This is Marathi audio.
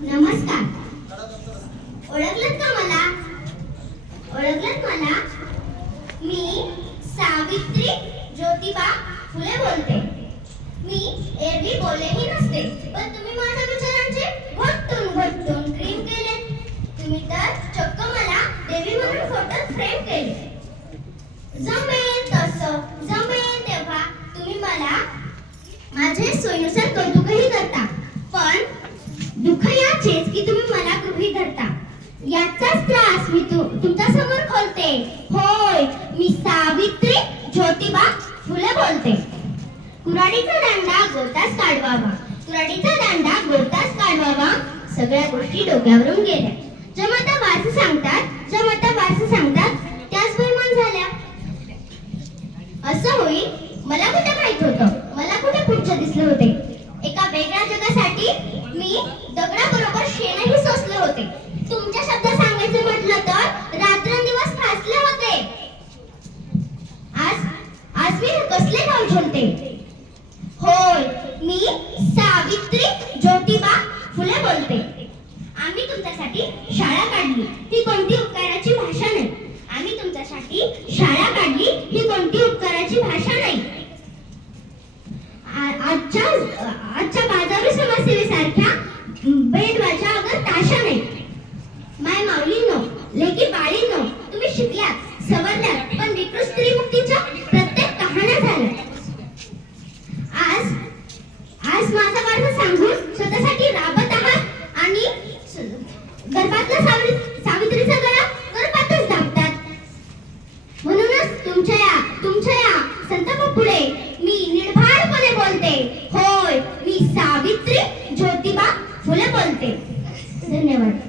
नमस्कार. ओळखलत का मला? ओळखलत मला? मी सावित्री ज्योतिबा फुले बोलते. मी एरवी बोलेही नसते पण तुम्ही माझ्या विचारांचे भट्टून भट्टून क्रीम केले. तुम्ही तर चक्क मला देवी म्हणून फोटो फ्रेम केले. जमेल तसं जमेल तेव्हा तुम्ही मला माझे सोयीनुसार कौतुकही दुःख की तुम्ही मला गृहीत धरता. याचाच त्रास मी तु, तुमच्यासमोर खोलते. होय मी सावित्री ज्योतिबा फुले बोलते. कुराडीचा दांडा गोतास काढवावा. कुराडीचा दांडा गोतास काढवावा. सगळ्या गोष्टी डोक्यावरून गेल्या. जमाता वाच सांगतात जमाता वाच सांगतात त्याच बैमान झाल्या. असं होई मला कुठे माहीत होतं? मला कुठे पुढचं दिसले होते? कसले नाव झोलते? होय मी सावित्री ज्योतिबा फुले बोलते. आम्ही तुमच्यासाठी शाळा काढली ही कोणती उपकाराची भाषा नाही. आम्ही तुमच्यासाठी शाळा काढली ही कोणती उपकाराची भाषा नाही. आजच्या आजच्या बाजारी समाजसेवेसारख्या सांगून स्वतःसाठी राबत आहात आणि गर्भातला सावरी सावित्रीचा गळा गर्भातच दाबतात. म्हणूनच तुमच्या या तुमच्या या संत पुढे मी निर्भयपणे बोलते. होय मी सावित्री ज्योतिबा फुले बोलते. धन्यवाद.